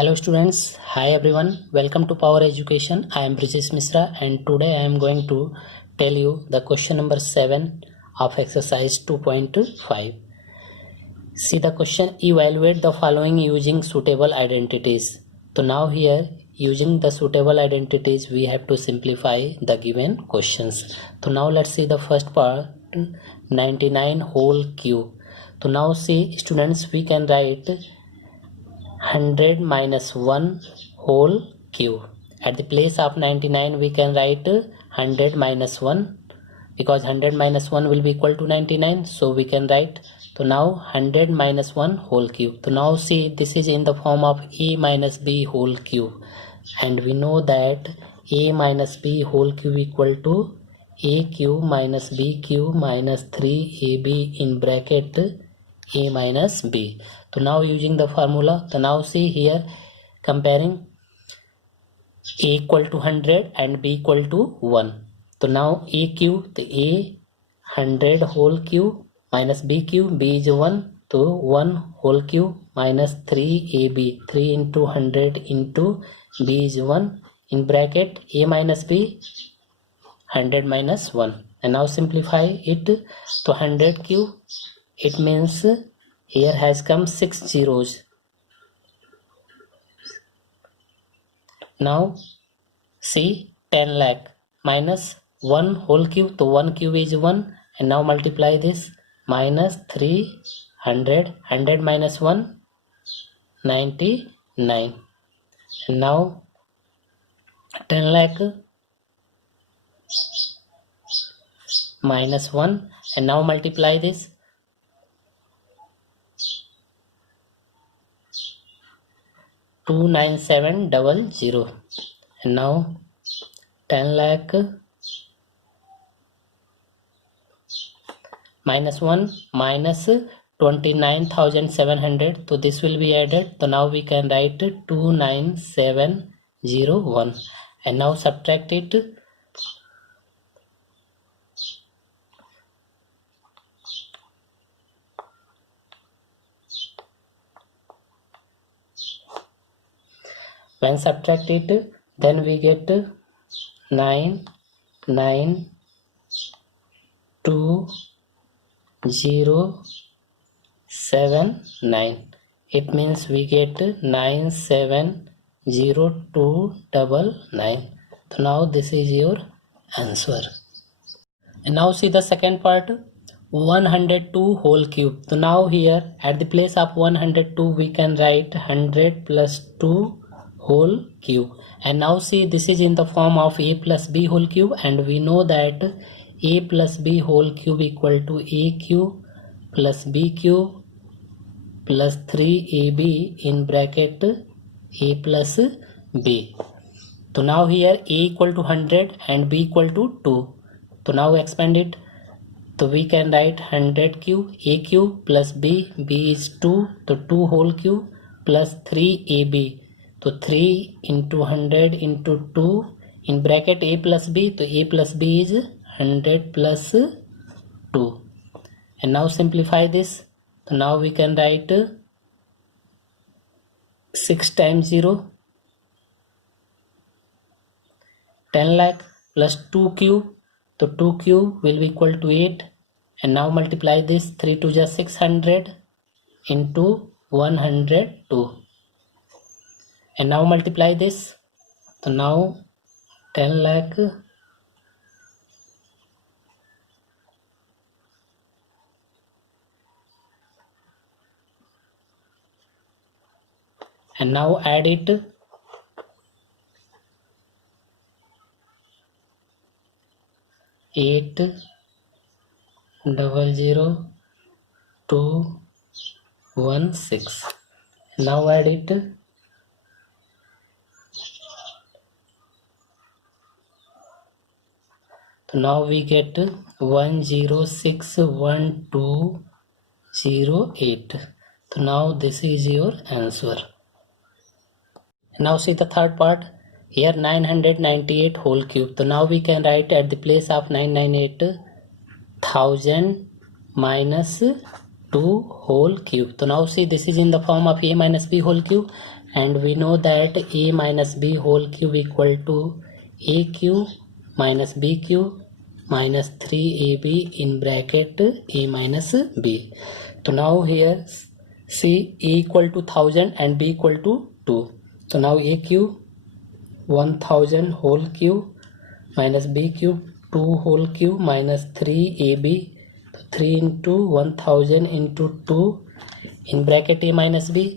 Hello students, hi everyone, welcome to Power Education. I am Brijesh Misra and today I am going to tell you the question number 7 of exercise 2.5. See the question, evaluate the following using suitable identities. So now here using the suitable identities we have to simplify the given questions. So now let's see the first part, 99 whole cube. So now see students, we can write 100 minus 1 whole cube. At the place of 99 we can write 100 minus 1 because 100 minus 1 will be equal to 99, so we can write, so now 100 minus 1 whole cube. So now see, this is in the form of a minus b whole cube, and we know that a minus b whole cube equal to a cube minus b cube minus 3ab in bracket a minus b. So now using the formula, so now see here comparing a equal to 100 and b equal to 1. So now a cube, the a 100 whole cube minus b cube, b is 1, so 1 whole cube minus 3ab, 3 into 100 into b is 1 in bracket a minus b 100 minus 1. And now simplify it to 100 cube, it means here has come 6 zeros. Now see 10 lakh minus 1 whole cube, so 1 cube is 1, and now multiply this minus 300, 100 minus 1 99, and now 10 lakh minus 1, and now multiply this 29700, and now 10 lakh minus 1 minus 29,700, so this will be added, so now we can write 29701, and now subtract it. When subtract it, then we get 992,079. It means we get 970,299. So now this is your answer. And now see the second part, 102 whole cube. So now here at the place of 102 we can write 100 plus 2 whole cube, and now see this is in the form of a plus b whole cube, and we know that a plus b whole cube equal to a cube plus b cube plus 3ab in bracket a plus b. So now here a equal to 100 and b equal to 2, so now expand it, so we can write 100 cube, a cube plus b, b is 2, so 2 whole cube plus 3ab, so 3 into 100 into 2 in bracket a plus b, so a plus b is 100 plus 2, and now simplify this, so now we can write 6 times 0, 10 lakh plus 2 cube, so 2 cube will be equal to 8, and now multiply this, 3 to just 600 into 102, and now multiply this, so now 10 lakh and now add it, 800,216, now add it, so now we get 1061208. So now this is your answer. Now see the third part, here 998 whole cube, so now we can write at the place of 998 1000 minus 2 whole cube. So now see this is in the form of a minus b whole cube, and we know that a minus b whole cube equal to a cube minus b cube minus 3ab in bracket a minus b. So now here see a equal to 1000 and b equal to 2. So now a cube 1000 whole cube minus b cube 2 whole cube minus 3ab. So 3 into 1000 into 2 in bracket a minus b,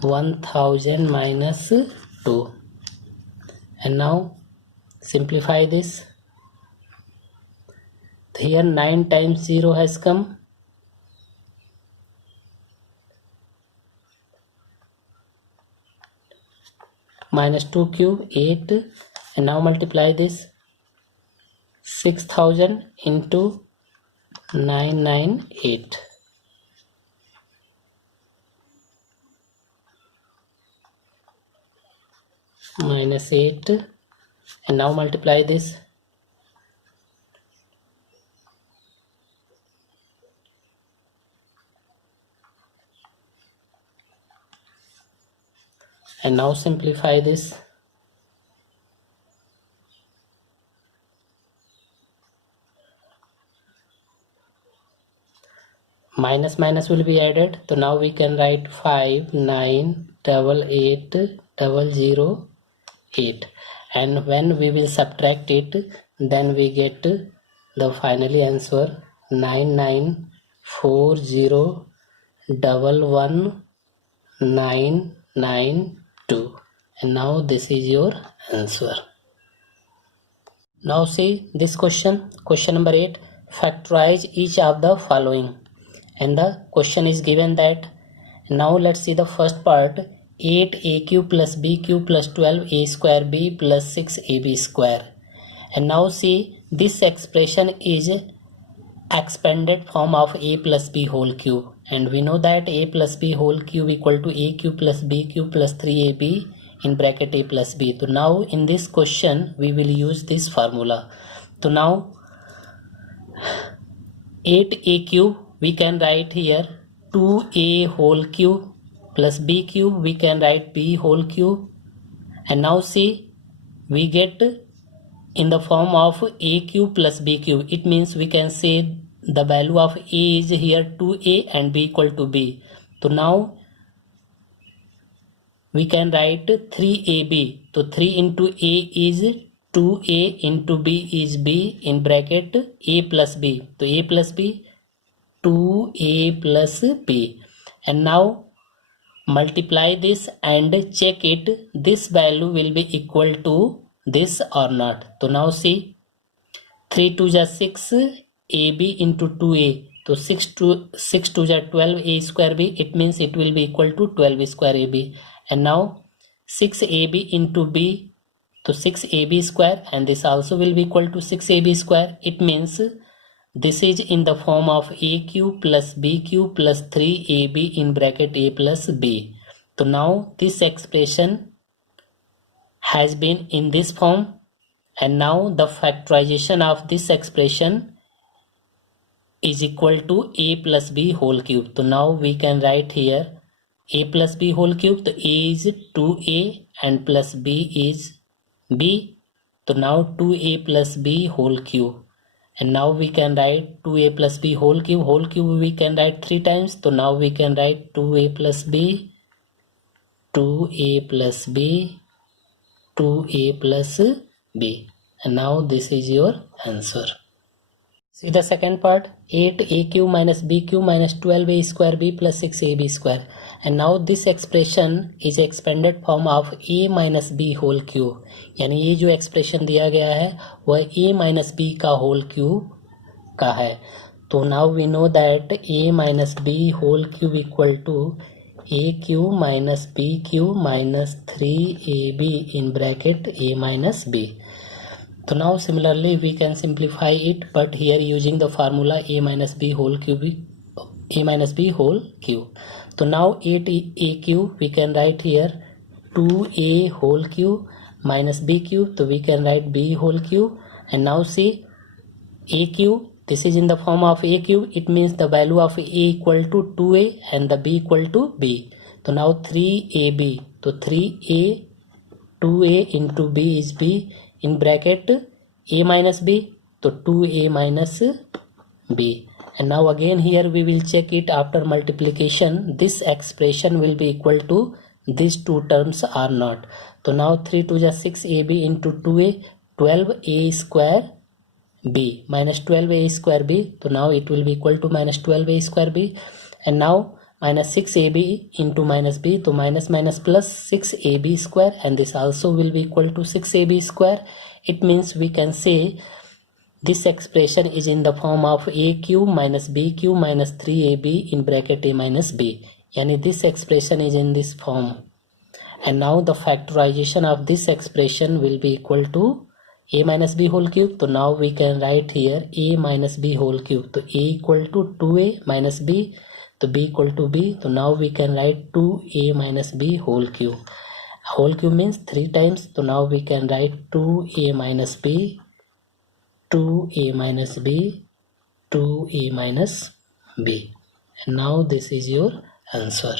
1000 minus 2. And now simplify this. Here 9 times 0 has come. Minus 2 cube 8, and now multiply this. 6000 into 998. Minus 8, and now multiply this. And now simplify this. Minus minus will be added. So now we can write 5 9 8 8 0 8, and when we will subtract it, then we get the finally answer 9940 11992, and now this is your answer. Now see this question number 8. Factorize each of the following, and the question is given that. Now let's see the first part. 8aq plus bq plus 12a square b plus 6ab square. And now see this expression is expanded form of a plus b whole cube, and we know that a plus b whole cube equal to a cube plus b cube plus 3ab in bracket a plus b. So now in this question we will use this formula. So now 8a cube we can write here 2a whole cube plus b cube we can write b whole cube, and now see we get in the form of a cube plus b cube. It means we can say the value of a is here 2a and b equal to b. So now we can write 3ab. So 3 into a is 2a into b is b in bracket a plus b. So a plus b 2a plus b, and now multiply this and check it, this value will be equal to this or not. So now see 3 2 is 6 ab into 2a. So 6 2 is 12 a square b. It means it will be equal to 12 square ab. And now 6ab into b, so 6ab square, and this also will be equal to 6ab square. It means this is in the form of a cube plus b cube plus 3ab in bracket a plus b. So now this expression has been in this form, and now the factorization of this expression is equal to a plus b whole cube. So now we can write here a plus b whole cube. So a is 2a and plus b is b. So now 2a plus b whole cube. And now we can write 2a plus b whole cube. Whole cube we can write 3 times. So now we can write 2a plus b, 2a plus b, 2a plus b. And now this is your answer. See the second part. 8aq minus bq minus 12a square b plus 6ab square. And now this expression is expanded form of a minus b whole cube. यानी ये जो expression दिया गया है वह a minus b का whole cube का है. तो now we know that a minus b whole cube equal to a cube minus b cube minus 3ab in bracket a minus b. So now similarly we can simplify it, but here using the formula a minus b whole cube, a minus b whole cube. So now 8a cube we can write here 2a whole cube minus b cube. So we can write b whole cube, and now see a cube, this is in the form of a cube. It means the value of a equal to 2a and the b equal to b. So now 3ab तो 3a 2a into b is b in bracket a minus b, तो 2a minus b. And now again here we will check it after multiplication. This expression will be equal to these two terms or not. So now 3 2 is 6ab into 2a, 12a square b minus 12a square b. So now it will be equal to minus 12a square b. And now minus 6ab into minus b, so minus minus plus 6ab square, and this also will be equal to 6ab square. It means we can say this expression is in the form of a cube minus b cube minus 3ab in bracket a minus b. Yani this expression is in this form. And now the factorization of this expression will be equal to a minus b whole cube. So now we can write here a minus b whole cube. So a equal to 2a minus b, so b equal to b. So now we can write 2a minus b whole cube. Whole cube means 3 times. So now we can write 2a minus b, 2a minus b, 2a minus b. And now this is your answer.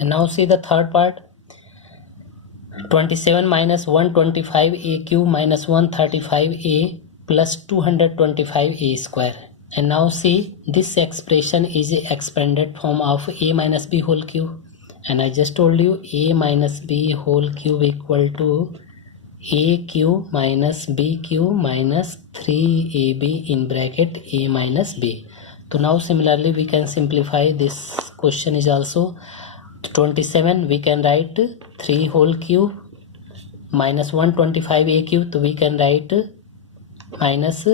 And now see the third part. 27 minus 125a cube minus 135a plus 225a square. And now see this expression is a expanded form of a minus b whole cube. And I just told you a minus b whole cube equal to a cube minus b cube minus 3ab in bracket a minus b. So now similarly we can simplify this question is also 27 we can write 3 whole cube minus 125a cube, so we can write minus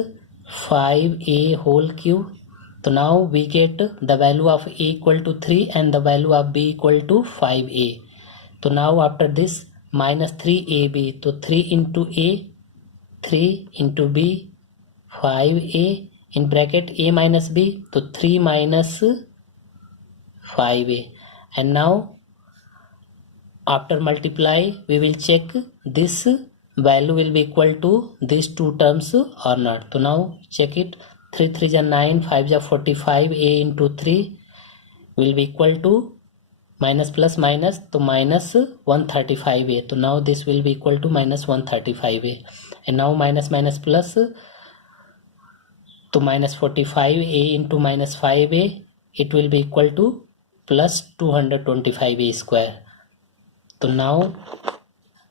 5a whole cube. So now we get the value of a equal to 3 and the value of b equal to 5a. So now after this minus 3ab, so 3 into a, 3 into b, 5a in bracket a minus b, so 3 minus 5a. And now after multiply we will check this value will be equal to these two terms or not. So now check it. 3 3 is 9, 5 is 45, a into 3 will be equal to minus plus minus, so minus 135a. So now this will be equal to minus 135a. And now minus minus plus, to minus 45a into minus 5a, it will be equal to plus 225a square. So now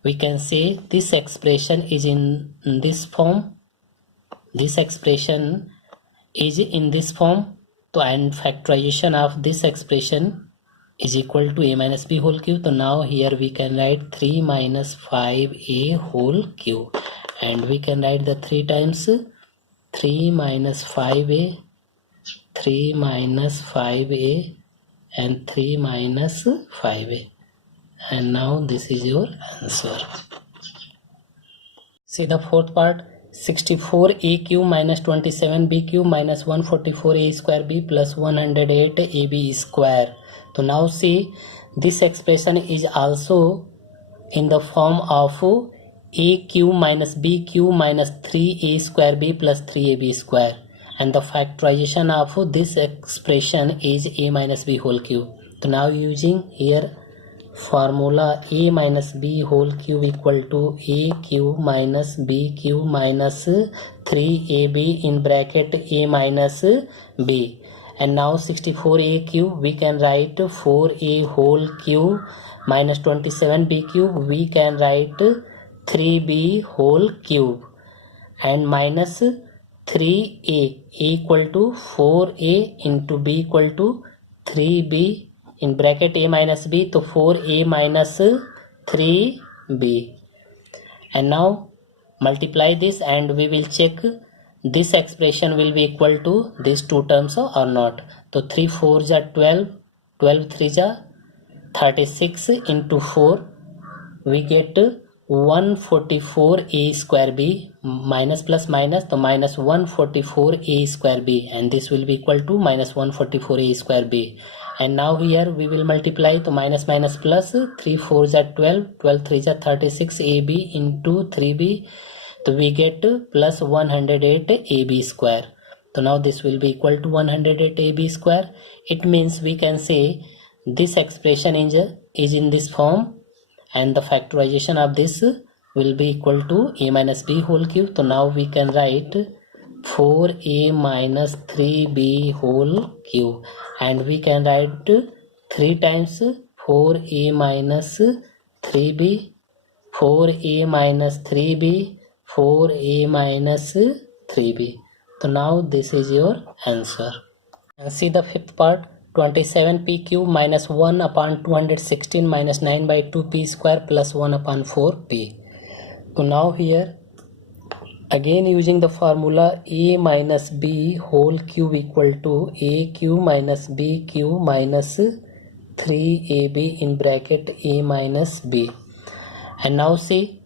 we can say this expression is in this form. This expression is in this form. So and factorization of this expression is equal to a minus b whole cube. So now here we can write 3 minus 5a whole cube. And we can write the 3 times 3 minus 5a, 3 minus 5a and 3 minus 5a. And now this is your answer. See the fourth part. 64a cube minus 27b cube minus 144a square b plus 108ab square. So now see this expression is also in the form of a cube minus b cube minus 3a square b plus 3ab square. And the factorization of this expression is a minus b whole cube. So now using here formula a minus b whole cube equal to a cube minus b cube minus 3ab in bracket a minus b. And now 64a cube we can write 4a whole cube minus 27b cube we can write 3b whole cube and minus 3a equal to 4a into b equal to 3b in bracket a minus b, to 4a minus 3b. And now multiply this and we will check this expression will be equal to these two terms or not. So 3 4 is 12, 12 3 is 36 into 4 we get 144a square b minus plus minus, so minus 144a square b, and this will be equal to minus 144a square b. And now here we will multiply, to minus minus plus 3 4 is 12, 12 3 is 36 ab into 3b, so we get plus 108 ab square. So now this will be equal to 108 ab square. It means we can say this expression is is in this form and the factorization of this will be equal to a minus b whole cube. So now we can write 4a minus 3b whole cube, and we can write 3 times 4a minus 3b, 4a minus 3b, 4a minus 3b. So now this is your answer. And see the fifth part, 27p cube minus 1 upon 216 minus 9 by 2p square plus 1 upon 4p. So now here again using the formula a minus b whole cube equal to a cube minus b cube minus 3ab in bracket a minus b. And now see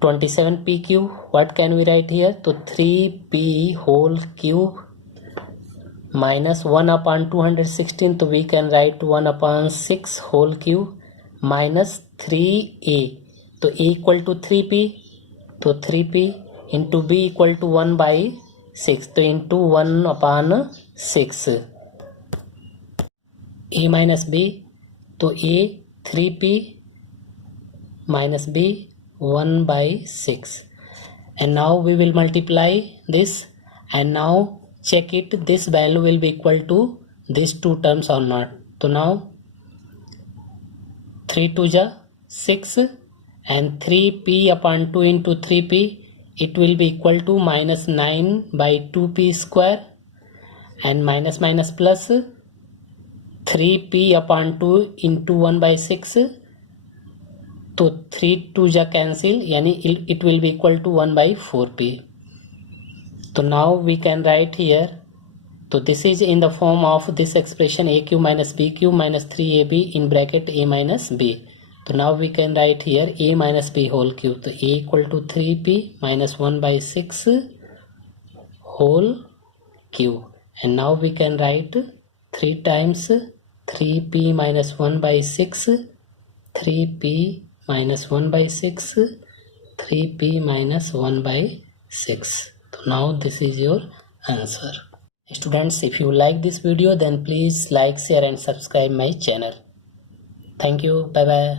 27p cube, what can we write here? So 3p whole cube minus 1 upon 216, so we can write 1 upon 6 whole cube minus 3a, so a equal to 3p, so 3p into b equal to 1 by 6, so into 1 upon 6. A minus b, so a 3p minus b 1 by 6. And now we will multiply this, and now check it, this value will be equal to these two terms or not. So now 3 2 ja 6 and 3p upon 2 into 3p, it will be equal to minus 9 by 2p square, and minus minus plus 3p upon 2 into 1 by 6. So 3 2 ja cancel, yani it will be equal to 1 by 4p. So now we can write here, so this is in the form of this expression a cube minus b cube minus 3ab in bracket a minus b. So now we can write here a minus b whole cube, so a equal to 3p minus 1 by 6 whole cube. And now we can write 3 times 3p minus 1 by 6, 3p minus 1 by 6, 3p minus 1 by 6. So now this is your answer. Students, if you like this video, then please like, share and subscribe my channel. Thank you. Bye bye.